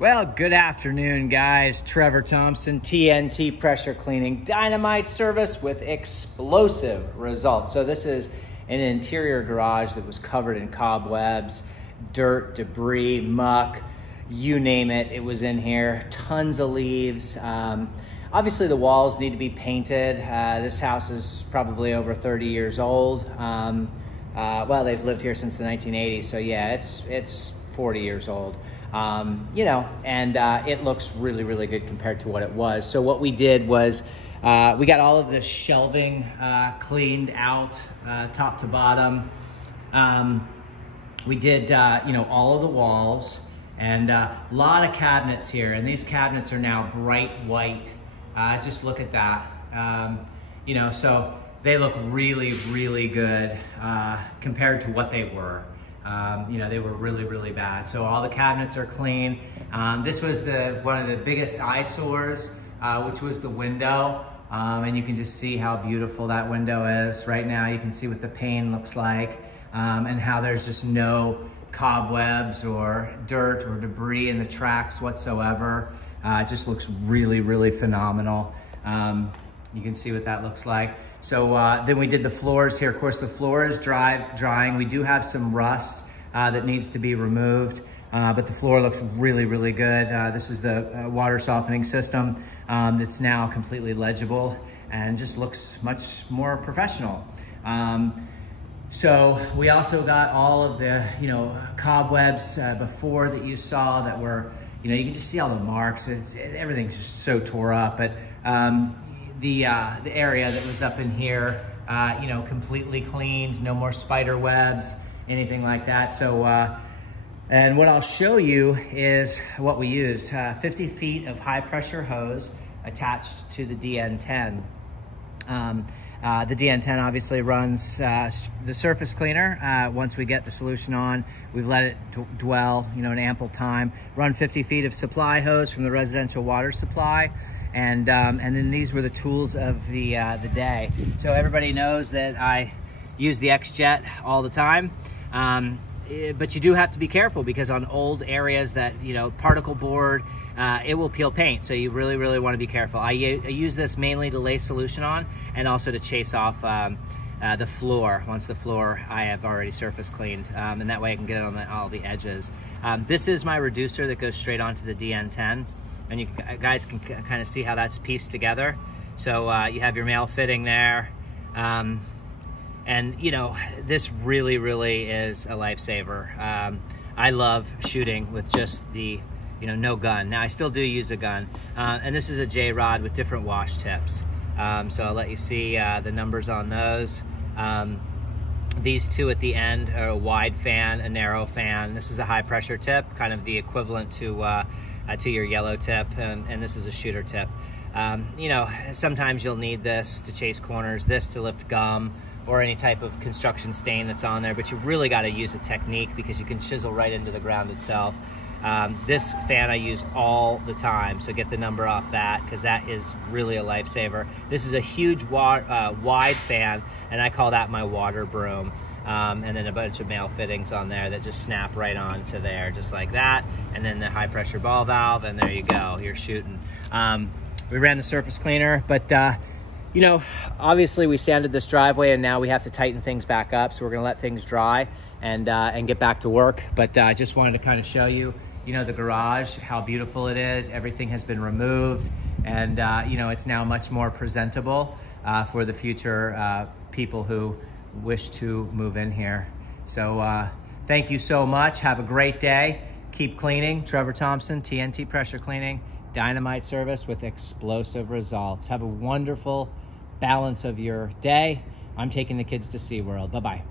Well, good afternoon, guys. Trevor Thompson, TNT Pressure Cleaning, dynamite service with explosive results. So this is an interior garage that was covered in cobwebs, dirt, debris, muck, you name it, it was in here. Tons of leaves. Obviously the walls need to be painted. This house is probably over 30 years old. Well, they've lived here since the 1980s, so yeah, it's 40 years old. It looks really, really good compared to what it was. So what we did was we got all of this shelving cleaned out top to bottom. We did, all of the walls and a lot of cabinets here. And these cabinets are now bright white. Just look at that. So they look really, really good compared to what they were. They were really, really bad. So all the cabinets are clean. This was one of the biggest eyesores, which was the window. And you can just see how beautiful that window is. Right now you can see what the pane looks like and how there's just no cobwebs or dirt or debris in the tracks whatsoever. It just looks really, really phenomenal. You can see what that looks like. So then we did the floors here. Of course, the floor is drying. We do have some rust that needs to be removed, but the floor looks really, really good. This is the water softening system that's now completely legible and just looks much more professional. So we also got all of the, cobwebs before that you saw that were, you can just see all the marks. Everything's just so tore up, but the area that was up in here, completely cleaned, no more spider webs, anything like that. So, and what I'll show you is what we used. 50 feet of high pressure hose attached to the DN10. The DN10 obviously runs the surface cleaner. Once we get the solution on, we've let it dwell, an ample time. Run 50 feet of supply hose from the residential water supply. And then these were the tools of the day. So everybody knows that I use the X-Jet all the time. But you do have to be careful because on old areas that, particle board, it will peel paint. So you really, really want to be careful. I use this mainly to lay solution on and also to chase off the floor. Once the floor I have already surface cleaned, and that way I can get it on all the edges. This is my reducer that goes straight onto the DN10. And you guys can kind of see how that's pieced together. So you have your male fitting there. This really, really is a lifesaver. I love shooting with just the, no gun. Now I still do use a gun. And this is a J-Rod with different wash tips. So I'll let you see the numbers on those. These two at the end are a wide fan, a narrow fan. This is a high pressure tip, kind of the equivalent to your yellow tip, and this is a shooter tip. Sometimes you'll need this to chase corners, this to lift gum, or any type of construction stain that's on there, but you really got to use a technique because you can chisel right into the ground itself. This fan I use all the time, so get the number off that because that is really a lifesaver. This is a huge wide fan, and I call that my water broom. And then a bunch of male fittings on there that just snap right onto there, just like that. And then the high pressure ball valve, and there you go, you're shooting. We ran the surface cleaner, but obviously we sanded this driveway and now we have to tighten things back up. So we're gonna let things dry and get back to work. But I just wanted to kind of show you, the garage, how beautiful it is. Everything has been removed and it's now much more presentable for the future people who wish to move in here. So thank you so much. Have a great day. Keep cleaning. Trevor Thompson, TNT Pressure Cleaning, dynamite service with explosive results. Have a wonderful balance of your day. I'm taking the kids to SeaWorld. Bye-bye.